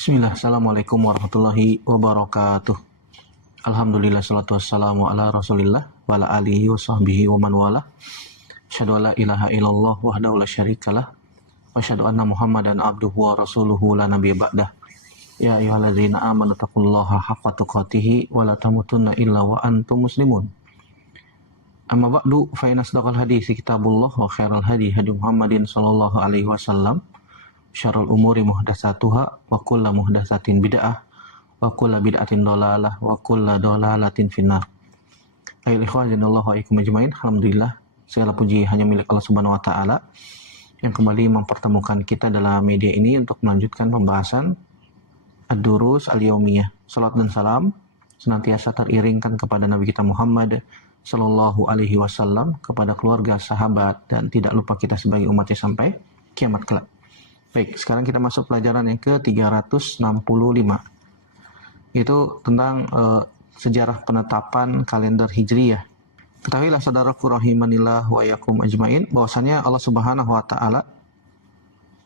Bismillah, Assalamualaikum warahmatullahi wabarakatuh. Alhamdulillah, salatu wassalamu ala rasulillah wa ala alihi wa sahbihi wa man wala. Asyhadu an la ilaha illallah wahdahu la syarikalah wa asyhadu anna muhammadan abduhu wa rasuluhu la nabiyya ba'dah. Ya ayyuhalladzina amanu taqullaha haqqa tuqatih wa la tamutunna illa wa antum muslimun. Amma ba'du, fa inna asdaqal hadits kitabullah wa khairal hadi Muhammadin sallallahu alaihi wasallam. Syarrul umuri muhdatsatuha wa kullu muhdatsatin bid'ah wa kullu bid'atin dhalalah wa kullu dhalalatin finnar. Ayyuhal ikhwan janallahu wa iyyakum ajmain. Alhamdulillah, segala puji hanya milik Allah Subhanahu wa taala yang kembali mempertemukan kita dalam media ini untuk melanjutkan pembahasan Ad-Durus Al-Yaumiyah. Salat dan salam senantiasa teriringkan kepada Nabi kita Muhammad sallallahu alaihi wasallam, kepada keluarga, sahabat, dan tidak lupa kita sebagai umatnya sampai kiamat kelak. Baik, sekarang kita masuk pelajaran yang ke-365. Itu tentang sejarah penetapan kalender Hijriyah. Ketahuilah saudaraku rahimanillah wa yakum ajmain, bahwasanya Allah Subhanahu wa taala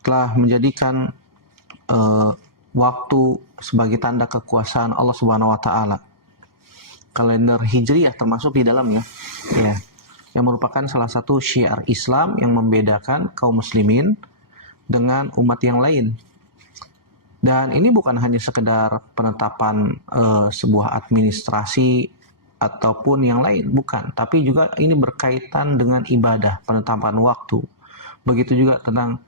telah menjadikan waktu sebagai tanda kekuasaan Allah Subhanahu wa taala. Kalender Hijriyah termasuk di dalamnya, ya, yang merupakan salah satu syiar Islam yang membedakan kaum muslimin dengan umat yang lain. Dan ini bukan hanya sekedar penetapan sebuah administrasi ataupun yang lain, bukan, tapi juga ini berkaitan dengan ibadah, penetapan waktu. Begitu juga tentang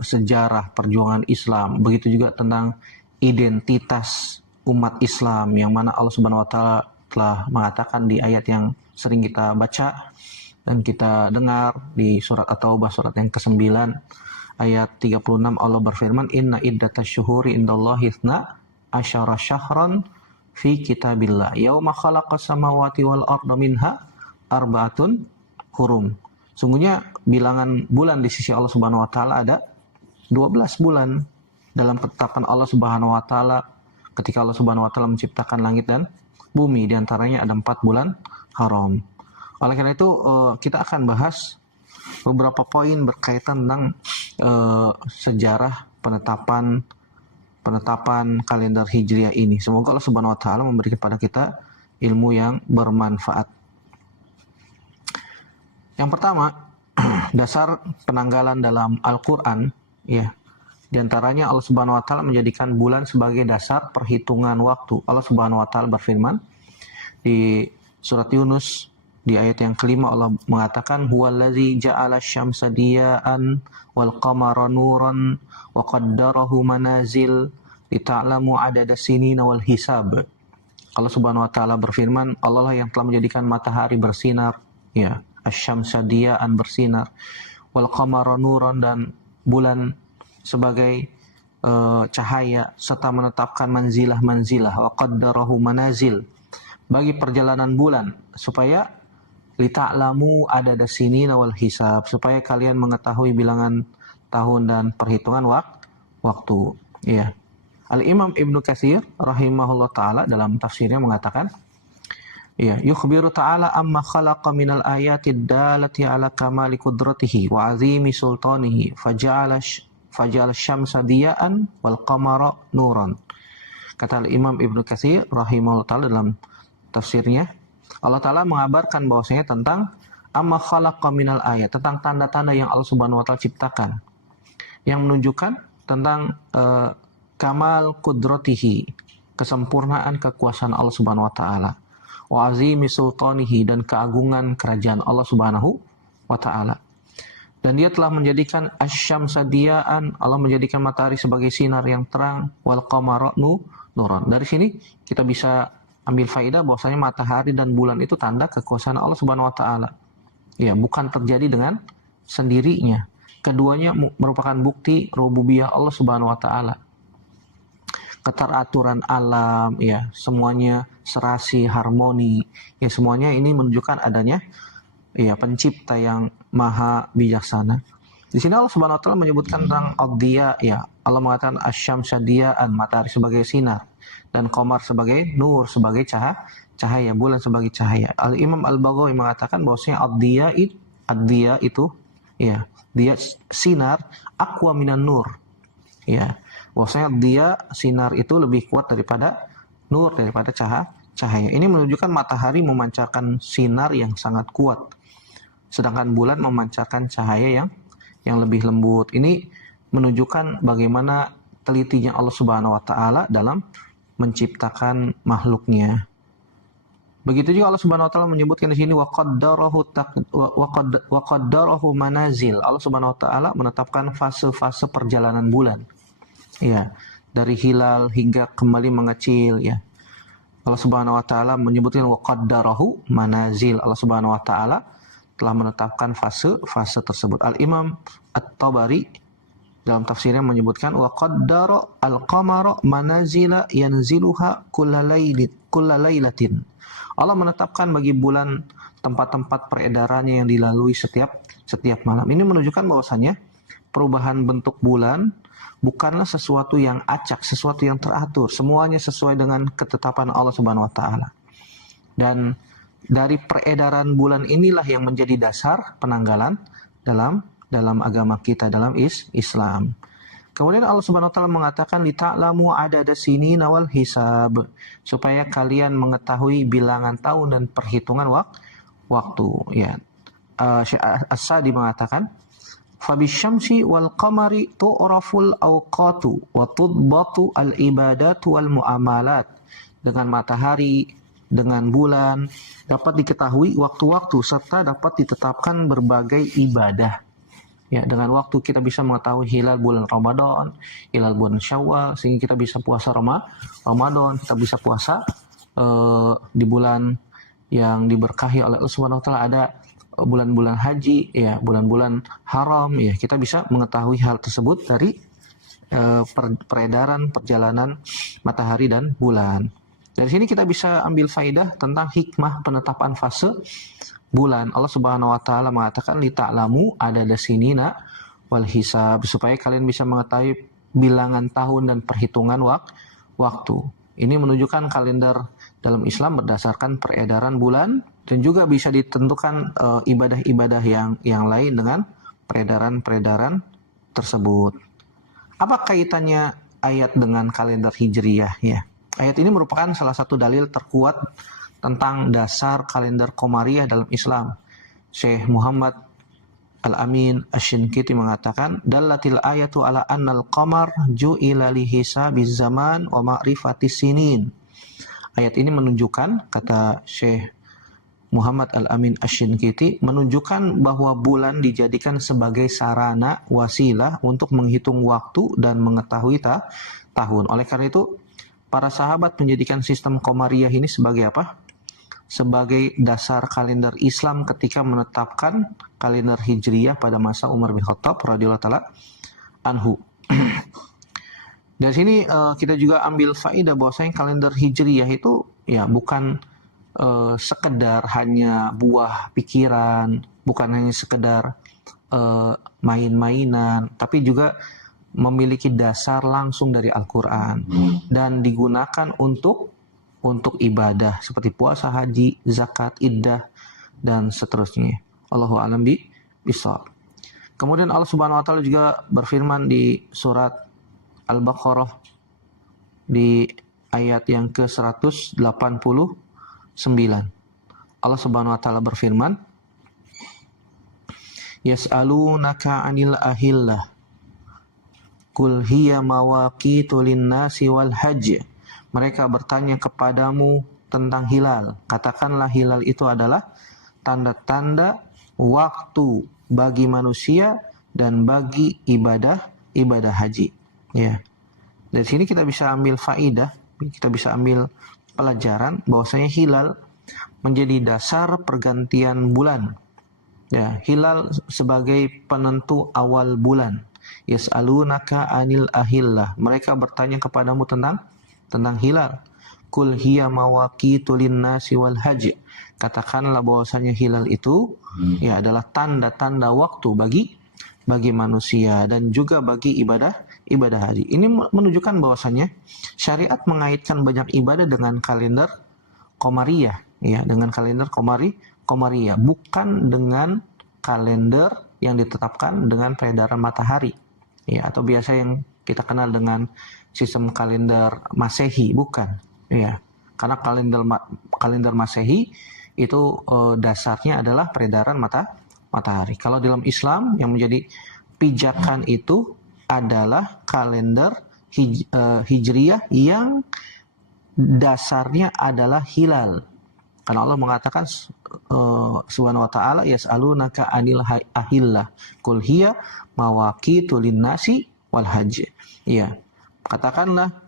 sejarah perjuangan Islam, begitu juga tentang identitas umat Islam, yang mana Allah Subhanahu wa taala telah mengatakan di ayat yang sering kita baca dan kita dengar di surat At-Taubah surat yang ke-9 ayat 36, Allah berfirman, inna iddatasy-syuhuri indallahi 12 syahran fi kitabillah yauma khalaqas samawati wal arda minha arba'atun hurum. Sungguhnya bilangan bulan di sisi Allah Subhanahu wa taala ada 12 bulan dalam ketetapan Allah Subhanahu wa taala ketika Allah Subhanahu wa taala menciptakan langit dan bumi. Di antaranya ada 4 bulan haram. Oleh karena itu kita akan bahas beberapa poin berkaitan tentang sejarah penetapan kalender Hijriah ini. Semoga Allah Subhanahu wa taala memberikan kepada kita ilmu yang bermanfaat. Yang pertama, dasar penanggalan dalam Al-Qur'an, ya. Di antaranya Allah Subhanahu wa taala menjadikan bulan sebagai dasar perhitungan waktu. Allah Subhanahu wa taala berfirman di surat Yunus di ayat yang kelima, Allah mengatakan huwallazi ja'ala asy-syamsa diya'an wal qamara nuran wa qaddarahu manazil lita'lamu adada sinina wal hisab. Allah Subhanahu wa taala berfirman, Allah lah yang telah menjadikan matahari bersinar, ya, asy-syamsa diya'an bersinar, wal qamara nuran dan bulan sebagai cahaya, serta menetapkan manzilah wa qaddarahu manazil bagi perjalanan bulan, supaya lita'lamu adada sinina wal hisab, supaya kalian mengetahui bilangan tahun dan perhitungan waktu. Ya. Al-Imam Ibnu Katsir rahimahullah taala dalam tafsirnya mengatakan, ya, yukhbiru ta'ala amma khalaqa minal ayati dalati ala kamali qudratihi wa azimi sultanihi faja'ala syamsa diya'an wal qamara nuran. Kata Al-Imam Ibnu Katsir rahimahullah taala dalam tafsirnya, Allah Ta'ala mengabarkan bahwasanya tentang amma khalaqa minal ayat, tentang tanda-tanda yang Allah Subhanahu wa taala ciptakan, yang menunjukkan tentang kamal qudratihi, kesempurnaan kekuasaan Allah Subhanahu wa taala, wa azimi sultanihi, dan keagungan kerajaan Allah Subhanahu wa taala. Dan dia telah menjadikan asy-syamsa diya'an, Allah menjadikan matahari sebagai sinar yang terang, wal qamara nuran. Dari sini kita bisa ambil faedah bahwasanya matahari dan bulan itu tanda kekuasaan Allah Subhanahu wa taala. Ya, bukan terjadi dengan sendirinya. Keduanya merupakan bukti rububiyah Allah Subhanahu wa taala. Keteraturan alam, ya, semuanya serasi, harmoni. Ya, semuanya ini menunjukkan adanya, ya, pencipta yang maha bijaksana. Di sini Allah Subhanahu wa taala menyebutkan tentang ad-diya, ya. Allah mengatakan asy-syamsa diya'an, matahari sebagai sinar, dan qamar sebagai nur, sebagai cahaya, bulan sebagai cahaya. Al-Imam Al-Baghawi mengatakan bahwasanya ad-diya itu, ya, dia sinar aqwa minan nur. Ya. Bahwasanya dia sinar itu lebih kuat daripada nur, daripada cahaya. Ini menunjukkan matahari memancarkan sinar yang sangat kuat, sedangkan bulan memancarkan cahaya yang lebih lembut. Ini menunjukkan bagaimana telitinya Allah Subhanahu wa taala dalam menciptakan makhluknya. Begitu juga Allah Subhanahu wa taala menyebutkan di sini wa qaddarahu manazil. Allah Subhanahu wa taala menetapkan fase-fase perjalanan bulan. Ya, dari hilal hingga kembali mengecil ya. Allah Subhanahu wa taala menyebutkan wa qaddarahu manazil. Allah Subhanahu wa taala telah menetapkan fase-fase tersebut. Al-Imam At-Tabari dalam tafsirnya menyebutkan wa qaddara al-qamara manazila yanziluha kullalailatin. Allah menetapkan bagi bulan tempat-tempat peredarannya yang dilalui setiap malam. Ini menunjukkan bahwasannya perubahan bentuk bulan bukanlah sesuatu yang acak, sesuatu yang teratur. Semuanya sesuai dengan ketetapan Allah Subhanahu wa taala. Dan dari peredaran bulan inilah yang menjadi dasar penanggalan dalam agama kita, dalam Islam. Kemudian Allah Subhanahu wa taala mengatakan lita'lamu adada sinina wal hisab, supaya kalian mengetahui bilangan tahun dan perhitungan waktu ya. Syekh As-Sa'di mengatakan fabisyamsi wal qamari tu'raful awqatu wa tudbatu al ibadatu wal muamalat. Dengan matahari, dengan bulan dapat diketahui waktu-waktu serta dapat ditetapkan berbagai ibadah. Ya, dengan waktu kita bisa mengetahui hilal bulan Ramadan, hilal bulan Syawal, sehingga kita bisa puasa Ramadan, kita bisa puasa di bulan yang diberkahi oleh Allah Subhanahu wa taala, ada bulan-bulan haji, ya, bulan-bulan haram, ya, kita bisa mengetahui hal tersebut dari peredaran perjalanan matahari dan bulan. Dari sini kita bisa ambil faidah tentang hikmah penetapan fase bulan. Allah Subhanahu wa taala mengatakan li ta'lamu adada sinina wal hisab, supaya kalian bisa mengetahui bilangan tahun dan perhitungan waktu. Ini menunjukkan kalender dalam Islam berdasarkan peredaran bulan, dan juga bisa ditentukan ibadah-ibadah yang lain dengan peredaran tersebut. Apa kaitannya ayat dengan kalender Hijriyah ya? Ayat ini merupakan salah satu dalil terkuat tentang dasar kalender Qamariyah dalam Islam. Syekh Muhammad Al-Amin Asy-Syinkiti mengatakan, dallatil ayatu ala annal qamar ju'ila li hisabiz zaman wa ma'rifatis sinin. Ayat ini menunjukkan, kata Syekh Muhammad Al-Amin Asy-Syinkiti, menunjukkan bahwa bulan dijadikan sebagai sarana wasilah untuk menghitung waktu dan mengetahui tahun. Oleh karena itu, para sahabat menjadikan sistem Qamariyah ini sebagai apa? Sebagai dasar kalender Islam ketika menetapkan kalender Hijriyah pada masa Umar bin Khattab radhiyallahu taala anhu. Dari sini kita juga ambil faedah bahwasanya kalender Hijriyah itu ya bukan sekedar hanya buah pikiran, bukan hanya sekedar main-mainan, tapi juga memiliki dasar langsung dari Al-Qur'an dan digunakan untuk ibadah seperti puasa, haji, zakat, iddah, dan seterusnya. Allahu a'lam bishawab. Kemudian Allah Subhanahu wa taala juga berfirman di surat Al-Baqarah di ayat yang ke-189. Allah Subhanahu wa taala berfirman, yas'alunaka 'anil ahillah qul hiya mawaqitu lin-nasi wal hajj. Mereka bertanya kepadamu tentang hilal. Katakanlah hilal itu adalah tanda-tanda waktu bagi manusia dan bagi ibadah haji. Ya. Dari sini kita bisa ambil faidah, kita bisa ambil pelajaran bahwasanya hilal menjadi dasar pergantian bulan. Ya, hilal sebagai penentu awal bulan. Yas'alunaka 'anil ahillah. Mereka bertanya kepadamu tentang hilal. Qul hiya mawaqitu lin-nasi wal hajj. Katakanlah bahwasanya hilal itu ya adalah tanda-tanda waktu bagi manusia dan juga bagi ibadah haji. Ini menunjukkan bahwasanya syariat mengaitkan banyak ibadah dengan kalender Qamariyah, ya, dengan kalender Qamariyah, bukan dengan kalender yang ditetapkan dengan peredaran matahari. Ya, atau biasa yang kita kenal dengan sistem kalender Masehi, bukan. Ya. Karena kalender Masehi itu dasarnya adalah peredaran matahari. Kalau dalam Islam yang menjadi pijakan itu adalah kalender Hijriyah yang dasarnya adalah hilal. Karena Allah mengatakan subhanahu wa ta'ala yas'alunaka anil ahillah qul hiya mawaqitu linnasi wal hajj. Ya. Katakanlah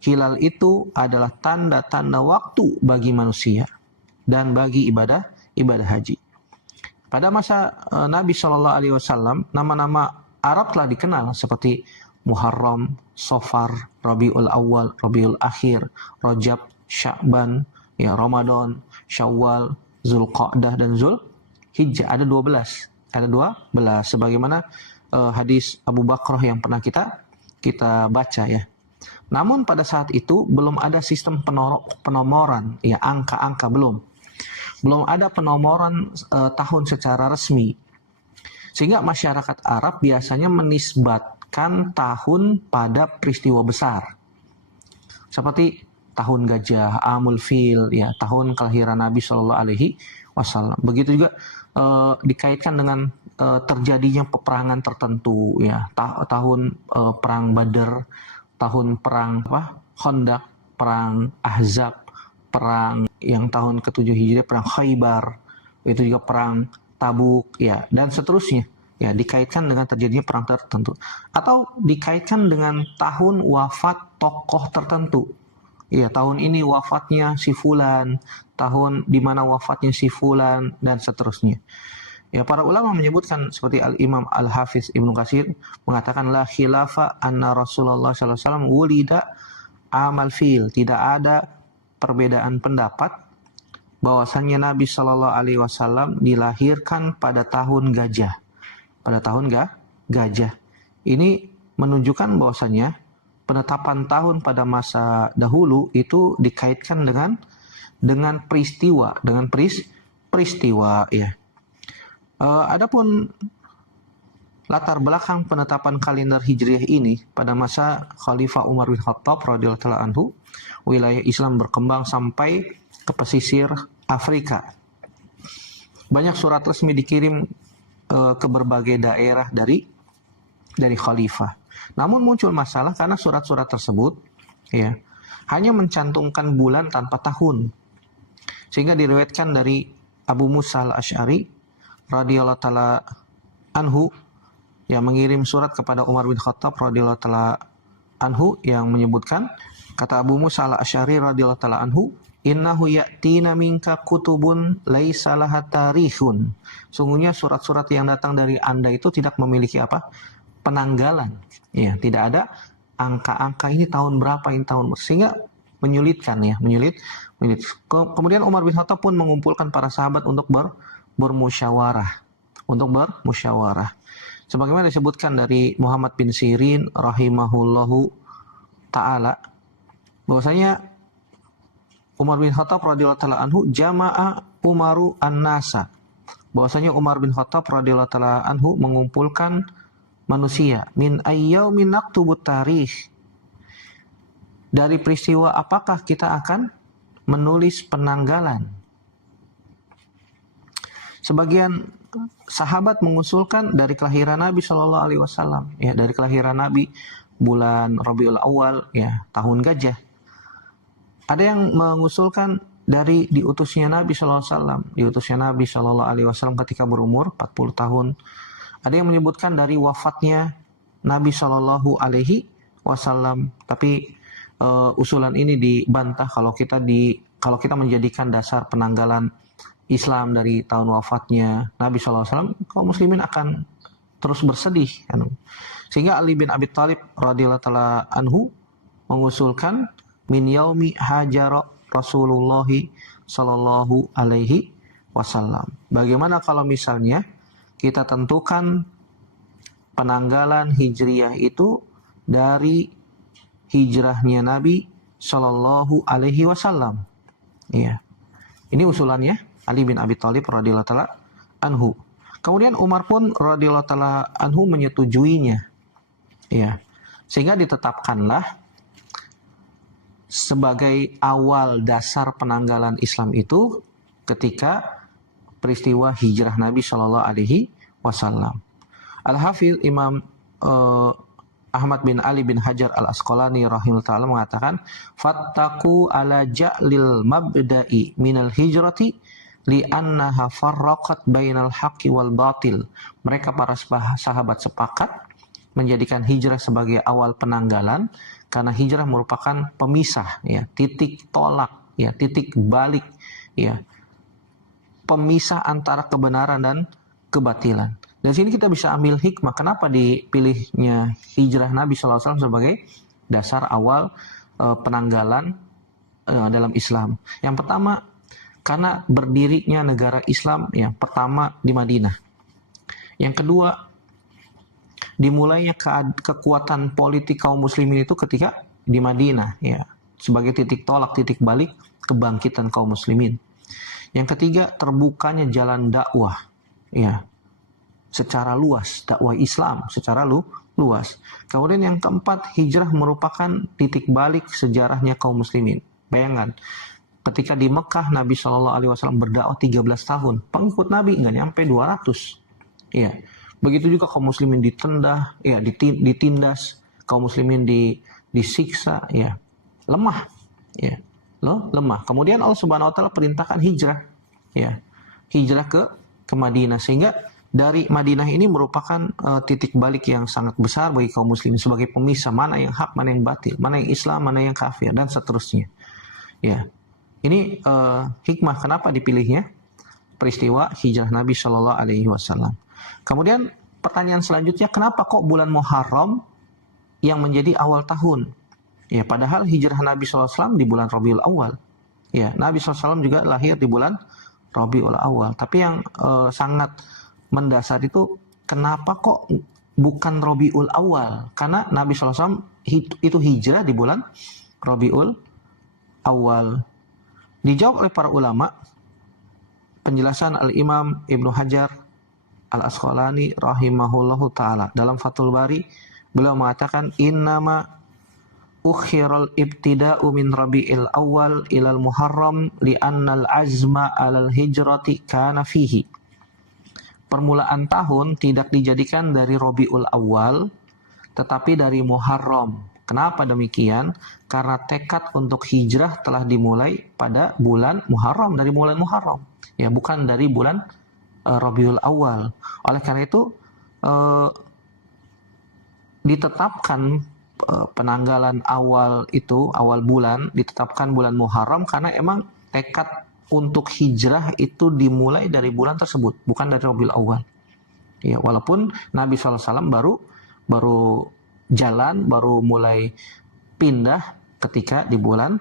hilal itu adalah tanda-tanda waktu bagi manusia dan bagi ibadah haji. Pada masa Nabi Shallallahu Alaihi Wasallam, nama-nama Arab telah dikenal seperti Muharram, Safar, Rabiul Awal, Rabiul Akhir, Rajab, Sya'ban, ya Ramadan, Syawal, Zulqa'dah dan Zulhijjah. Ada 12. Sebagaimana hadis Abu Bakrah yang pernah kita baca ya. Namun pada saat itu belum ada sistem penomoran, ya angka-angka belum ada penomoran tahun secara resmi. Sehingga masyarakat Arab biasanya menisbatkan tahun pada peristiwa besar. Seperti tahun gajah, Amul Fil, ya tahun kelahiran Nabi Shallallahu Alaihi Wasallam. Begitu juga dikaitkan dengan terjadinya peperangan tertentu, ya tahun perang Badar, tahun perang Khandaq, perang Ahzab, perang yang tahun ke-7 Hijriah, perang Khaybar, itu juga perang Tabuk, ya dan seterusnya. Ya dikaitkan dengan terjadinya perang tertentu atau dikaitkan dengan tahun wafat tokoh tertentu. Ya, tahun ini wafatnya si fulan, tahun di mana wafatnya si fulan dan seterusnya. Ya, para ulama menyebutkan seperti Al-Imam Al-Hafiz Ibnu Katsir mengatakan la khilafa anna Rasulullah sallallahu alaihi wasallam wulida amal fil. Tidak ada perbedaan pendapat bahwasannya Nabi sallallahu alaihi wasallam dilahirkan pada tahun gajah. Pada tahun gajah. Ini menunjukkan bahwasannya penetapan tahun pada masa dahulu itu dikaitkan dengan peristiwa, peristiwa ya. Adapun latar belakang penetapan kalender Hijriah ini pada masa Khalifah Umar bin Khattab radhiyallahu anhu, wilayah Islam berkembang sampai ke pesisir Afrika. Banyak surat resmi dikirim ke berbagai daerah dari khalifah. Namun muncul masalah karena surat-surat tersebut ya hanya mencantumkan bulan tanpa tahun. Sehingga diriwayatkan dari Abu Musa al-Asy'ari radhiyallahu taala anhu yang mengirim surat kepada Umar bin Khattab radhiyallahu taala anhu yang menyebutkan, kata Abu Musa al-Asy'ari radhiyallahu taala anhu, innahu ya'tina minka kutubun laisa laha tarikhun. Sungguhnya surat-surat yang datang dari Anda itu tidak memiliki penanggalan. Ya, tidak ada angka-angka ini tahun berapa, ini tahun, sehingga menyulitkan ya, menyulit. Kemudian Umar bin Khattab pun mengumpulkan para sahabat untuk bermusyawarah. Sebagaimana disebutkan dari Muhammad bin Sirin rahimahullahu taala bahwasanya Umar bin Khattab radhiyallahu taala anhu jama'a Umaru an-nasa. Bahwasanya Umar bin Khattab radhiyallahu taala anhu mengumpulkan manusia min ayyaumin naktubut tarikh. Dari peristiwa apakah kita akan menulis penanggalan? Sebagian sahabat mengusulkan dari kelahiran Nabi Shallallahu Alaihi Wasallam, ya dari kelahiran Nabi bulan Rabiul Awal, ya tahun gajah. Ada yang mengusulkan dari diutusnya Nabi Shallallahu Alaihi Wasallam, diutusnya Nabi Shallallahu Alaihi Wasallam ketika berumur 40 tahun. Ada yang menyebutkan dari wafatnya Nabi Shallallahu Alaihi Wasallam. Tapi usulan ini dibantah kalau kita menjadikan dasar penanggalan Islam dari tahun wafatnya Nabi SAW, kaum muslimin akan terus bersedih. Sehingga Ali bin Abi Thalib radhiyallahu taala anhu mengusulkan min yaumi hajara Rasulullah sallallahu alaihi wasallam. Bagaimana kalau misalnya kita tentukan penanggalan Hijriyah itu dari hijrahnya Nabi sallallahu alaihi wasallam. Ya. Ini usulannya Ali bin Abi Thalib radhiyallahu taala anhu. Kemudian Umar pun radhiyallahu taala anhu menyetujuinya. Ya. Sehingga ditetapkanlah sebagai awal dasar penanggalan Islam itu ketika peristiwa hijrah Nabi Shallallahu Alaihi Wasallam. Al-Hafidz Imam Ahmad bin Ali bin Hajar al-Asqalani rahimahullah ta'ala mengatakan, fattaku ala ja'lil mabda'i minal hijrati li'annaha farraqat bainal haqqi wal batil. Mereka para sahabat sepakat menjadikan hijrah sebagai awal penanggalan karena hijrah merupakan pemisah, ya, titik tolak, ya, titik balik, ya, pemisah antara kebenaran dan kebatilan. Dari sini kita bisa ambil hikmah kenapa dipilihnya hijrah Nabi SAW sebagai dasar awal penanggalan dalam Islam. Yang pertama, karena berdirinya negara Islam yang pertama di Madinah. Yang kedua, dimulainya kekuatan politik kaum muslimin itu ketika di Madinah, ya, sebagai titik tolak, titik balik kebangkitan kaum muslimin. Yang ketiga, terbukanya jalan dakwah, ya, secara luas, dakwah Islam secara luas. Kemudian yang keempat, hijrah merupakan titik balik sejarahnya kaum muslimin. Bayangkan, ketika di Mekah Nabi SAW berdakwah 13 tahun, pengikut Nabi nggak nyampe 200. Ya. Begitu juga kaum muslimin ditendah, ya, ditindas, kaum muslimin disiksa, ya, lemah, ya, lemah. Kemudian Allah Subhanahu Wa Taala perintahkan hijrah, ya, hijrah ke Madinah, sehingga dari Madinah ini merupakan titik balik yang sangat besar bagi kaum muslimin sebagai pemisah mana yang hak, mana yang batil, mana yang Islam, mana yang kafir, dan seterusnya. Ya, ini hikmah kenapa dipilihnya peristiwa hijrah Nabi Shallallahu Alaihi Wasallam. Kemudian pertanyaan selanjutnya, kenapa kok bulan Muharram yang menjadi awal tahun? Ya, padahal hijrah Nabi SAW di bulan Rabiul Awal. Ya, Nabi SAW juga lahir di bulan Rabiul Awal. Tapi yang sangat mendasar itu, kenapa kok bukan Rabiul Awal? Karena Nabi SAW itu hijrah di bulan Rabiul Awal. Dijawab oleh para ulama, penjelasan Al-Imam Ibnu Hajar Al-Asqalani rahimahullahu ta'ala dalam Fathul Bari, beliau mengatakan, innama ukhiral ibtida'u min Rabi'il Awal ilal Muharram li'annal azma alal hijrati kana fihi. Permulaan tahun tidak dijadikan dari Rabiul Awal, tetapi dari Muharram. Kenapa demikian? Karena tekad untuk hijrah telah dimulai pada bulan Muharram, dari bulan Muharram, ya, bukan dari bulan Rabiul Awal. Oleh karena itu ditetapkan penanggalan awal itu, awal bulan, ditetapkan bulan Muharram karena emang tekad untuk hijrah itu dimulai dari bulan tersebut, bukan dari Rabiul Awal. Ya, walaupun Nabi SAW baru jalan, baru mulai pindah ketika di bulan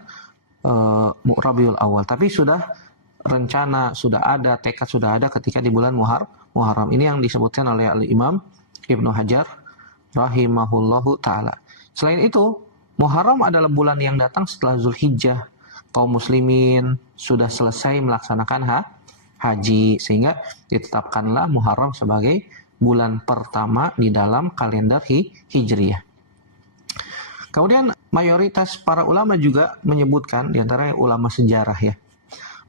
Rabiul Awal. Tapi sudah rencana, sudah ada, tekad sudah ada ketika di bulan Muharram. Ini yang disebutkan oleh Al-Imam Ibnu Hajar rahimahullahu ta'ala. Selain itu, Muharram adalah bulan yang datang setelah Zulhijjah. Kaum muslimin sudah selesai melaksanakan haji, sehingga ditetapkanlah Muharram sebagai bulan pertama di dalam kalender Hijriyah. Kemudian mayoritas para ulama juga menyebutkan, diantaranya ulama sejarah, ya,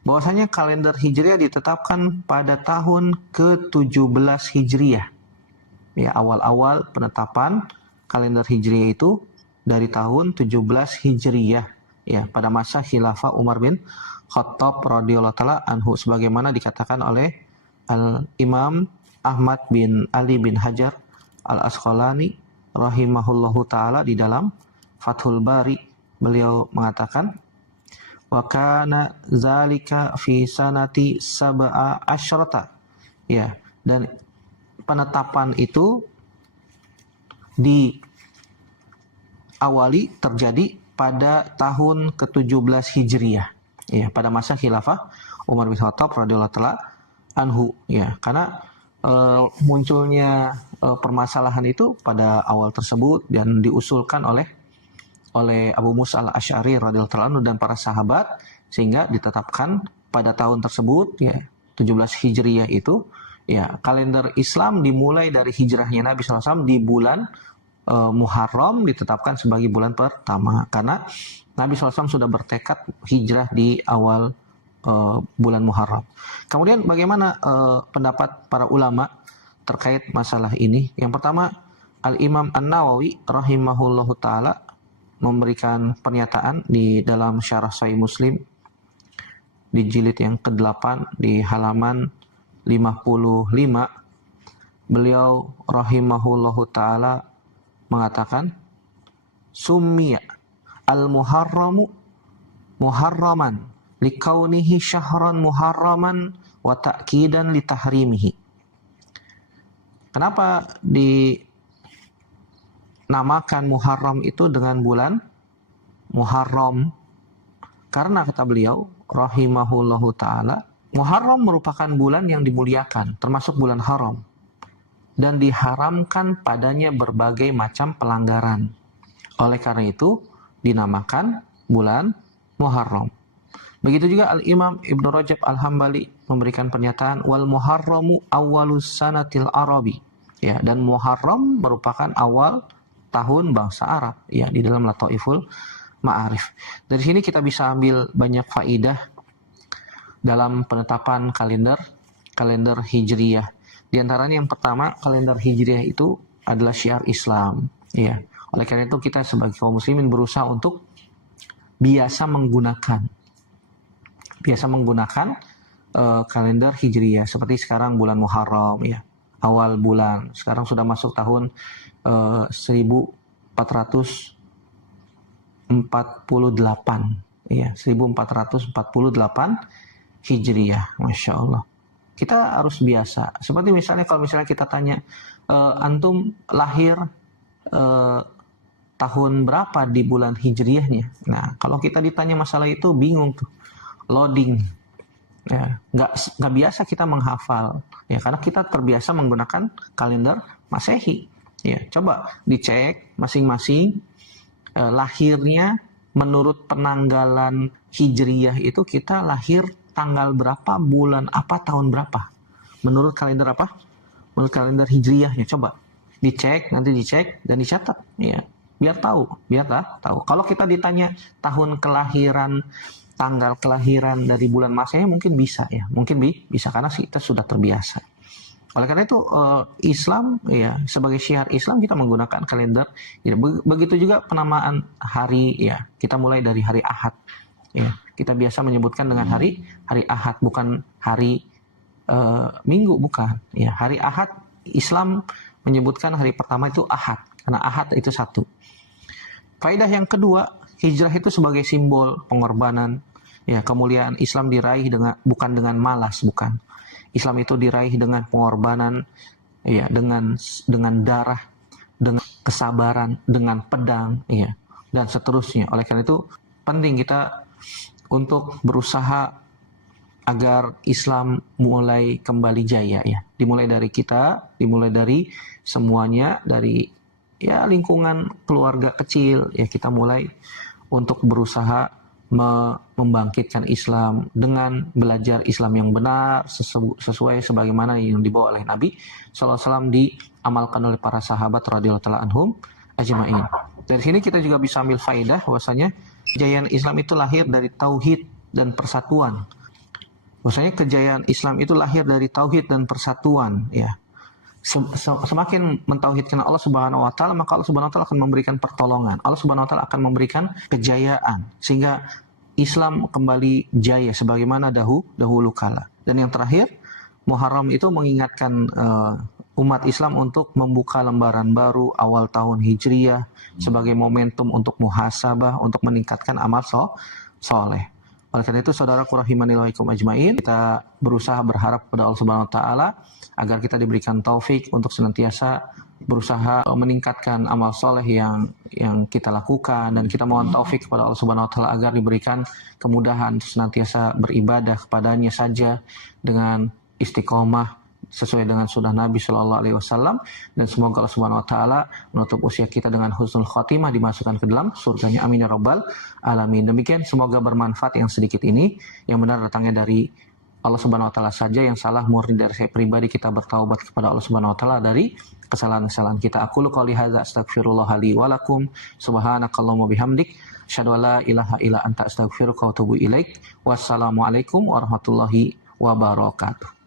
bahwasanya kalender Hijriyah ditetapkan pada tahun ke-17 Hijriyah. Ya, awal-awal penetapan kalender Hijriyah itu dari tahun 17 Hijriyah. Ya, pada masa khilafah Umar bin Khattab radhiyallahu taala anhu, sebagaimana dikatakan oleh Al-Imam Ahmad bin Ali bin Hajar Al-Asqalani rahimahullahu taala di dalam Fathul Bari. Beliau mengatakan, wa kana zalika fi sanati sab'a asyrata. Ya, dan penetapan itu diawali terjadi pada tahun ke-17 Hijriyah, ya, pada masa khilafah Umar bin Khattab radhiyallahu taala anhu, ya, karena munculnya permasalahan itu pada awal tersebut dan diusulkan oleh Abu Musa al-Asy'ari radhiyallahu taala anhu dan para sahabat, sehingga ditetapkan pada tahun tersebut, ya, 17 Hijriyah itu, ya, kalender Islam dimulai dari hijrahnya Nabi SAW di bulan Muharram ditetapkan sebagai bulan pertama karena Nabi SAW sudah bertekad hijrah di awal bulan Muharram. Kemudian bagaimana pendapat para ulama terkait masalah ini? Yang pertama, Al-Imam An-Nawawi rahimahullahu ta'ala memberikan pernyataan di dalam Syarah Sahih Muslim di jilid yang ke-8 di halaman 55. Beliau rahimahullahu ta'ala mengatakan, Summiya al-muharramu muharraman likaunihi syahran muharraman wa ta'kidan li tahrimihi. Kenapa dinamakan Muharram itu dengan bulan Muharram? Karena kata beliau rahimahullahu ta'ala, Muharram merupakan bulan yang dimuliakan, termasuk bulan haram, dan diharamkan padanya berbagai macam pelanggaran. Oleh karena itu dinamakan bulan Muharram. Begitu juga Al-Imam Ibnu Rajab Al-Hambali memberikan pernyataan, wal muharramu awwalus sanatil arabi. Ya, dan Muharram merupakan awal tahun bangsa Arab, ya, di dalam Lataiful Ma'arif. Dari sini kita bisa ambil banyak faidah dalam penetapan kalender Hijriyah. Di antaranya yang pertama, kalender Hijriyah itu adalah syiar Islam, ya. Oleh karena itu kita sebagai kaum muslimin berusaha untuk biasa menggunakan kalender Hijriyah. Seperti sekarang bulan Muharram, ya, awal bulan. Sekarang sudah masuk tahun 1448, ya, 1448 Hijriyah, Masya Allah. Kita harus biasa. Seperti misalnya kalau misalnya kita tanya, antum lahir tahun berapa di bulan Hijriyahnya? Nah, kalau kita ditanya masalah itu bingung tuh, loading. Ya, nggak biasa kita menghafal, ya, karena kita terbiasa menggunakan kalender Masehi. Ya, coba dicek masing-masing lahirnya menurut penanggalan Hijriyah itu kita lahir tanggal berapa, bulan apa, tahun berapa. Menurut kalender apa? Menurut kalender Hijriyahnya, coba dicek, nanti dicek dan dicatat, ya, biar tahu. Kalau kita ditanya tahun kelahiran, tanggal kelahiran dari bulan Masehi mungkin bisa, ya, mungkin bisa karena kita sudah terbiasa. Oleh karena itu Islam, ya, sebagai syiar Islam kita menggunakan kalender. Ya, begitu juga penamaan hari, ya, kita mulai dari hari Ahad. Ya, kita biasa menyebutkan dengan hari Ahad, bukan hari Minggu, bukan. Ya, hari Ahad, Islam menyebutkan hari pertama itu Ahad, karena Ahad itu satu. Faedah yang kedua, hijrah itu sebagai simbol pengorbanan. Ya, kemuliaan Islam diraih bukan dengan malas, bukan. Islam itu diraih dengan pengorbanan, ya, dengan darah, dengan kesabaran, dengan pedang, ya, dan seterusnya. Oleh karena itu penting kita untuk berusaha agar Islam mulai kembali jaya, ya. Dimulai dari kita, dimulai dari semuanya, dari, ya, lingkungan keluarga kecil, ya, kita mulai untuk berusaha membangkitkan Islam dengan belajar Islam yang benar sesuai sebagaimana yang dibawa oleh Nabi SAW, diamalkan oleh para sahabat radhiyallahu ta'ala anhum ajma'in. Dari sini kita juga bisa ambil faidah bahwasanya kejayaan Islam itu lahir dari tauhid dan persatuan. Bahwasanya kejayaan Islam itu lahir dari tauhid dan persatuan, ya. Semakin mentauhidkan Allah Subhanahu wa taala, maka Allah Subhanahu wa taala akan memberikan pertolongan. Allah Subhanahu wa taala akan memberikan kejayaan sehingga Islam kembali jaya sebagaimana dahulu kala. Dan yang terakhir, Muharram itu mengingatkan umat Islam untuk membuka lembaran baru awal tahun Hijriyah sebagai momentum untuk muhasabah, untuk meningkatkan amal soleh. Oleh karena itu, saudaraku rahimani wa ikum ajmain, kita berusaha berharap kepada Allah Subhanahu wa taala agar kita diberikan taufik untuk senantiasa berusaha meningkatkan amal soleh yang kita lakukan, dan kita mohon taufik kepada Allah Subhanahu wa taala agar diberikan kemudahan senantiasa beribadah kepadanya saja dengan istiqomah sesuai dengan sunnah Nabi Shallallahu Alaihi Wasallam, dan semoga Allah Subhanahu Wa Taala menutup usia kita dengan husnul khotimah, dimasukkan ke dalam surganya, amin ya rabbal alamin. Demikian, semoga bermanfaat yang sedikit ini, yang benar datangnya dari Allah Subhanahu Wa Taala saja, yang salah murni dari saya pribadi. Kita bertaubat kepada Allah Subhanahu Wa Taala dari kesalahan-kesalahan kita. Aku qouli hadza astaghfirullah li wa lakum subhanakallahumma bihamdik asyhadu an la ilaha illa anta astaghfiruka wa atubu ilaik. Wassalamualaikum warahmatullahi wabarakatuh.